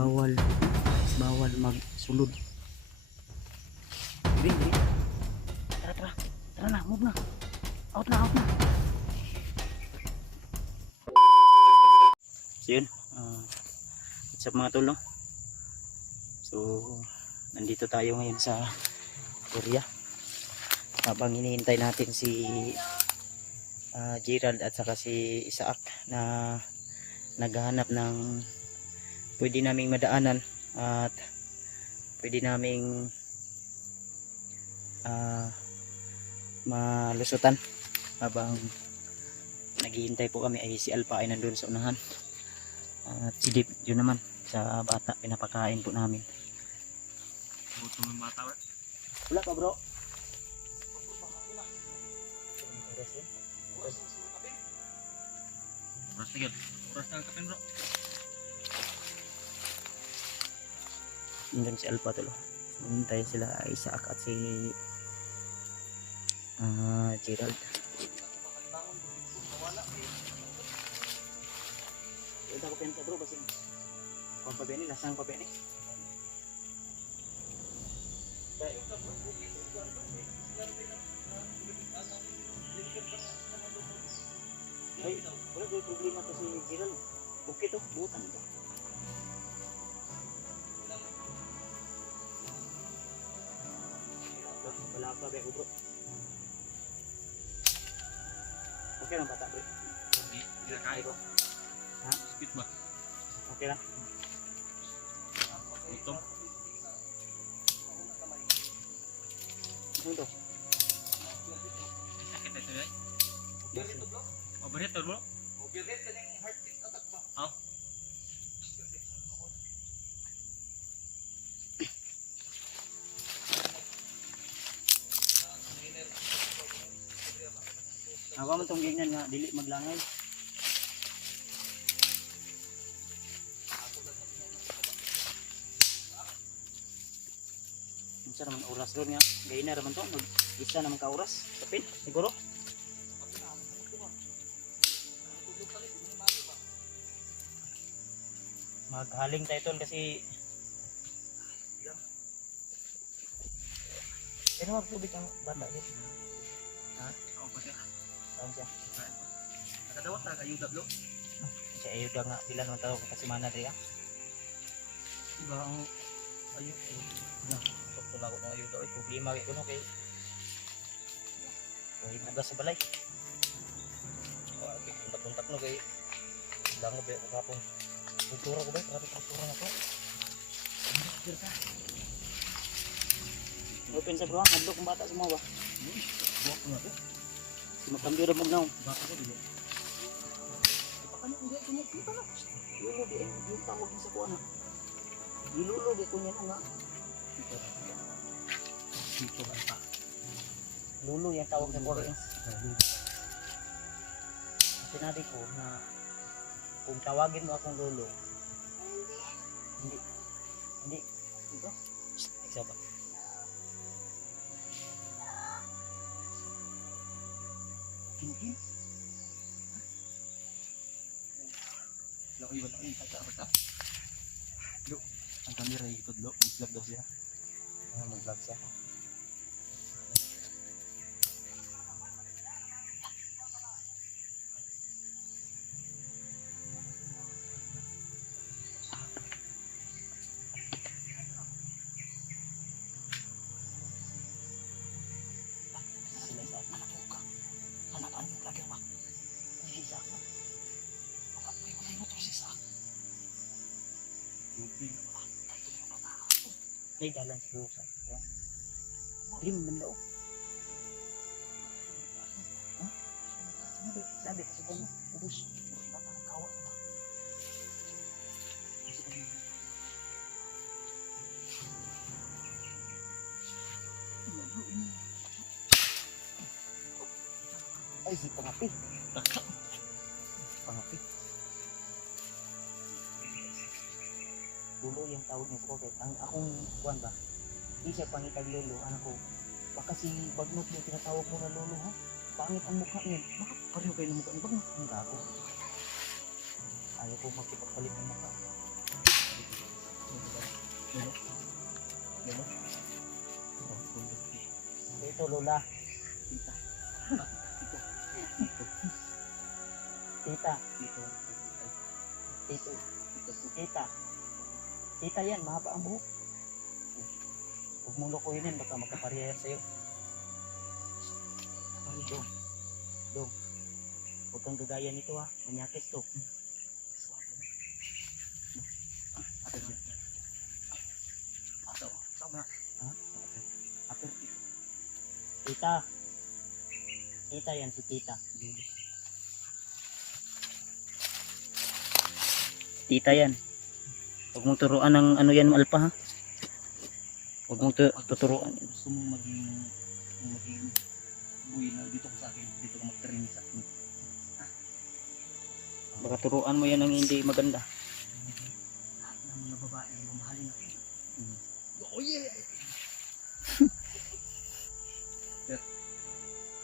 bawal magsulod. Dili, dili. Tara na, move na. Out na. So yun, what's up mga tol, no? So nandito tayo ngayon sa area habang hinihintay natin si Gerald at saka si Isaac na naghahanap ng pwede naming madaanan at pwede naming malusutan. Habang naghihintay po kami ay si Alpha ay nandun sa unahan at si Deep yun naman sa bata, pinapakain po namin. Gutom ng bata, Wala pa bro. Oras na kapin bro. Nandun si Alpha tulo. Hintay sila Isaac at si Gerald. Ito ko pinta bro, basing pampabeni, lasang pabeni. Ay, wala may problema kasi Gerald. Okay to, butan to. Wala pa ba bro? Okay lang bata bro? Hindi na kaya ko. Ha? Spit ba? Okay lang? Gutom. Ano to? Sakit na ito guys. Basi. Overheat to bro? Overheat ka ng heart rate attack ba? Oo. Ako man itong gignan nga, dili maglangay. Isa naman oras doon nga, gaya na naman ito, mag-isa naman ka oras. Kapin, siguro. Maghaling tayo ito kasi ano mga tubig ang bata dito? Ha? Oo pa siya. Saan siya? Nakadawat na kayo dablo. Si Ayuda nga, pila naman tawag kasi mana rin. Diba ang ayun. Sakto lang ako ng Ayuda. Ay, problema kayo no kay bugas sa balay. Puntak-puntak no kay langob ya kapon. Kultura ko ba? Grabe kultura na to. Open sa bro, hadlok ang bata semua ba? Buwak ko na ito. Makambyo na magnaw. Baka ko dito. Ano hindi kumukita na. Lulo di yung tawag sa kuha na. Dilulo di kunya na nga. Dito ba pa? Lulo yung tawag sa kuha. Sinabi ko na kung tawagin mo akong lulo, hindi ito isa ba? Hindi Laki ba lang yung kata-kata? Lo, ang camera yung ikot lo, mag-vlog daw siya. Mag-vlog siya. Sila sa anak ka. Anak ano yung lagi ba? Ay, si Isaac na. Ay, mo to si Isaac. Ay, dalan si Rosa. Hindi mo manlao. Sabi kasi ko mo, ubus. Kawa ba? Ay, si pangapi. Pangapi. Lulo yung tawag niya sa kokit. Ang akong kuwan ba? Hindi siya pangitag lolo. Anak ko, baka si Bagnot yung tinatawag mo na lolo ha? Pangit ang mukha niya. Bakit pareho kayo ng mukha ni Bagnot? Ang gago. Ayaw ko magkipagpalit ng mukha. Dito, Lola. Tita. Tita. Tito. Tita. Tita yan, mahaba ang buhok. Huwag mong lukuhin yan, baka magkaparehas sa'yo. Dong. Dong. Huwag kang gagaya nito ha. Manyakis to. Tita. Tita yan si Tita. Tita yan. Huwag mong turuan ng ano yan Alpa ha. Huwag mong tuturuan. Gusto mo maging buhay na dito ka sa akin, dito ka mag-training sa akin. Baka turuan mo yan ng hindi maganda. Lahat ng mga babae ang mamahalin natin. Oh yeah!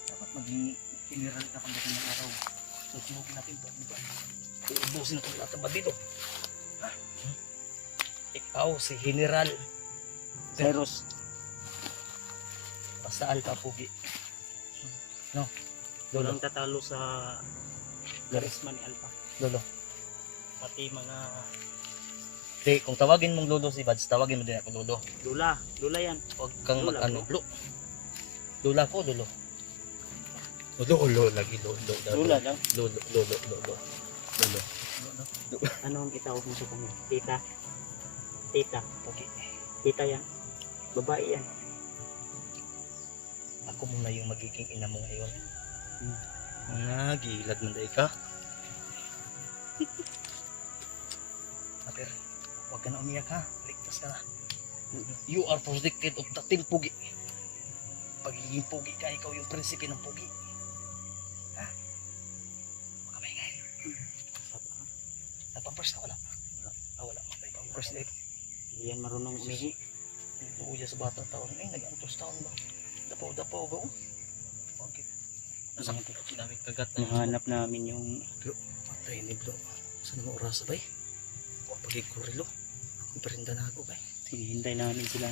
Dapat maging general ka pagdating ng araw. Susunugin natin ito, di ba? Uubusin itong lahat ng ba dito? Ha? Ikaw si General Cyrus. basta Alpha Pugi. No? Lolo. Walang tatalo sa charisma ni Alpha. Lolo. Pati mga Hindi, kung tawagin mong Lolo si Bads, tawagin mo din ako Lolo. Lula. Lula yan. Huwag kang Lola, mag-ano, Lo. Lola ko, Lolo. Lolo, lagi Lolo. Lula lang. Lolo, Lolo, Lolo. Lolo. Ano ang itawag mo sa kanya? Tita. Tita. Okay. Tita yan. Babae yan. Ako muna yung magiging ina mo ngayon. Hmm. Mga gilad man dahi ka. Pero, huwag ka na umiyak ha. Ligtas ka na. You are protected of the team Pugi. Pagiging Pugi ka, ikaw yung prinsipe ng Pugi. Ha? Makamingay. Napampers na wala? Wala. May pampers na ito. Hindi yan marunong umihi. Uya sa bata taon. Nag-antos taon ba? Dapaw-dapaw ba? Okay. Nasakit ko namin kagat na Nahanap namin yung patay ni bro. Saan mo oras ba? O pagkikurilo. Iperinda na ako ba? hinihintay namin sila.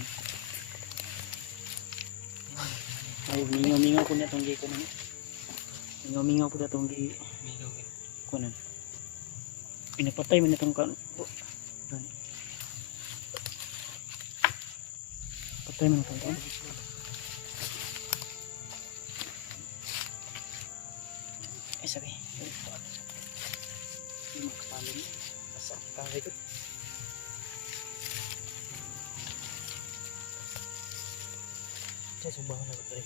Ay, mingaw-mingaw ko na itong gi ko na. Mingaw-mingaw ko na itong gi ko na. Pinapatay mo na itong kan. Patay mo na itong kan. Ay, sabi. Hindi makapalo mo. Masakit ka rin. Siya, sumbahan na rin.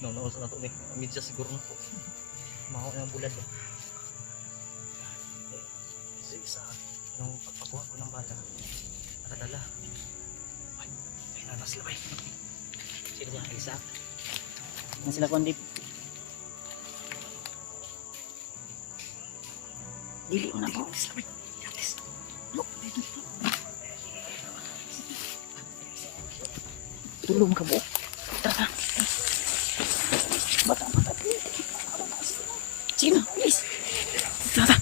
Nauna sa nato ni. Amid siya siguro na po. Maho na ang bulad ba? Kasi isa, nung pagpakuha ko ng bata, nakadala. Ay, nanas sila ba? Sino ba? Isa? Ano sila kundi? Dili mo na po. Sila ba? Yatis. Look, dito. Tulong ka po. Tara. Bata. Sige na, please. Tara.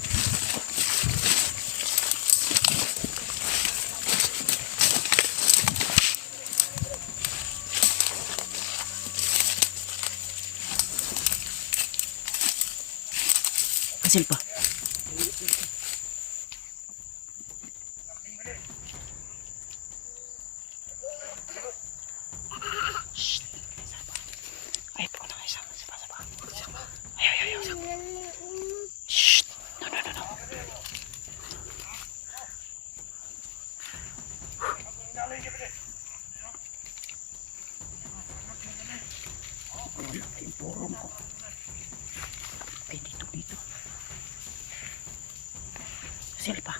Kasil pa. Ay, po na isa. Sapa. Ayaw. Shh. No. Yung purong ko. Ay, dito. Sili pa.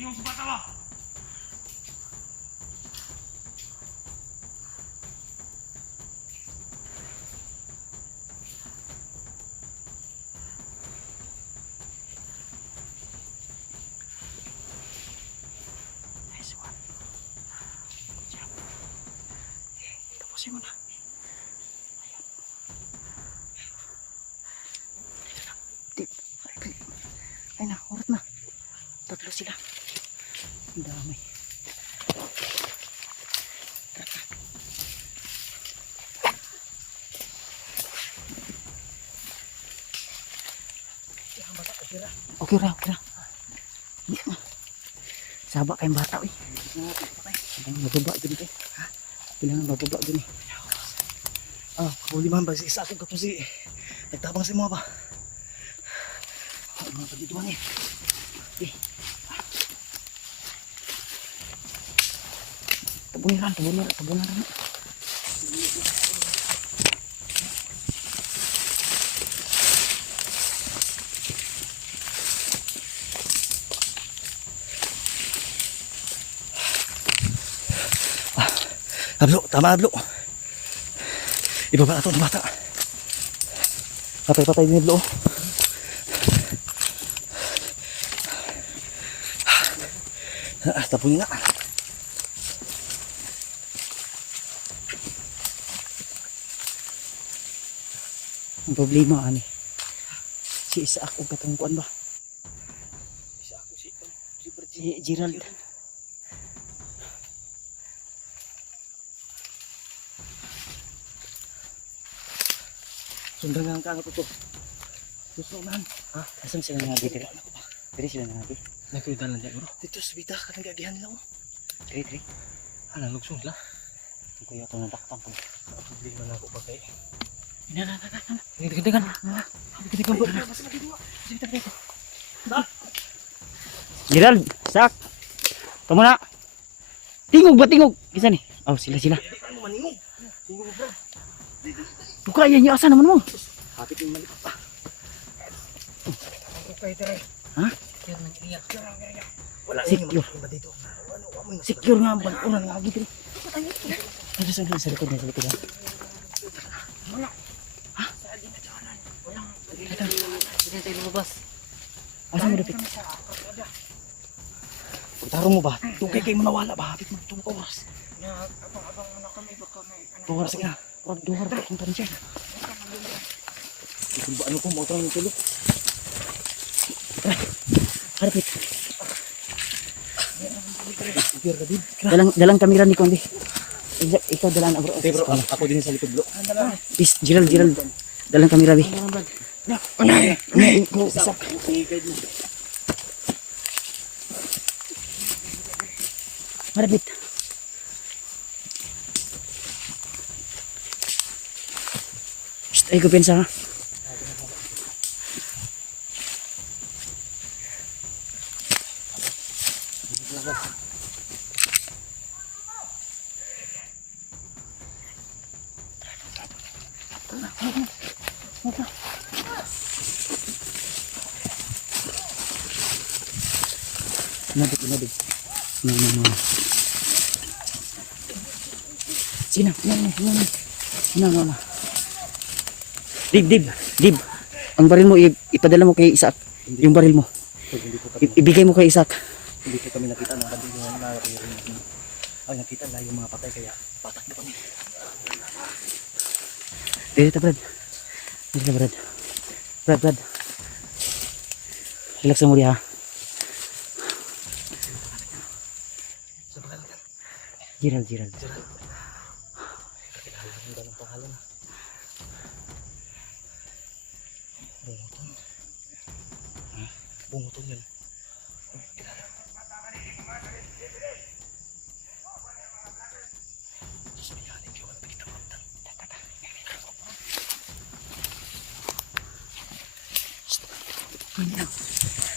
Yung sa bata mo! Nice one. Good job. Okay, tapusin mo na. Ayan. Tip. Ay na, urat na. Tatlo sila. Ang dami. Okay ra, okay ra. Saba kayong bata, uy. Kailangan mababa dun, eh. Ha? Kailangan mababa dun, eh. Ah, huli man ba si isa akong kapusi. Nagtabang si mga ba? Mga pagdituan, eh. Eh. Tabuniran, tabuniran, tabuniran. Ablo, tama Ablo. Ibaba na ito ng bata. Patay-patay din Ablo. Tapunin na. Ang problema, ani. Si Isaac o katungkuan ba? Si Gerald. Sundan nga ang kangat ito. Gusto man. Ha? Asan sila nga dito? Dito sila nga dito. Nagkulitan lang dyan bro. Dito sa bita ka nang gagihan lang. Dito. Ano, lugsong sila. Ang kuya ito nadakpan ko. Problema na ako pa kay. Na. Tingnan. Tingnan bro. Gerald, Sak. Kamu na. Tingog ba tingog? Kisa ni? Oh, sila. Ano maningog? Tingog bro. Buka yan yung asa naman mo. Kapit yung mali pa. Okay, tere. Ha? Wala Secure. dito. Secure nga ang pag-ulan nga gitu. Ano sa likod na, sa likod na. Ha? Hindi tayo lumabas. Asa mo dapit? Pagtarong mo ba? Tugay kayo manawala ba? Hapit mo itong oras. Abang-abang na kami, baka may ano. Oras ka na. Duhar pa kung tansya. Ano po, mga tarong yung tulog. Harapit. Secure ka din. Dalang kamera ni Kondi. Ikaw dalang bro. Okay bro, ako din sa likod bro. Please, Gerald. Dalang kamera bi. Ikaw, Sak. Harapit. Ay, ko pensa ha. Nadik. No. Sina, no. Dib. Ang baril mo, ipadala mo kay Isaac. Yung baril mo. Ibigay mo kay Isaac. Hindi ko kami nakita ng kabiguan na ay nakita na yung mga patay kaya patak na kami. Dito, Brad. Brad. Relax mo ha. Gerald. bunguton yun. Kilala. So, yan, ikaw ang pagkitamantan. Ganyan.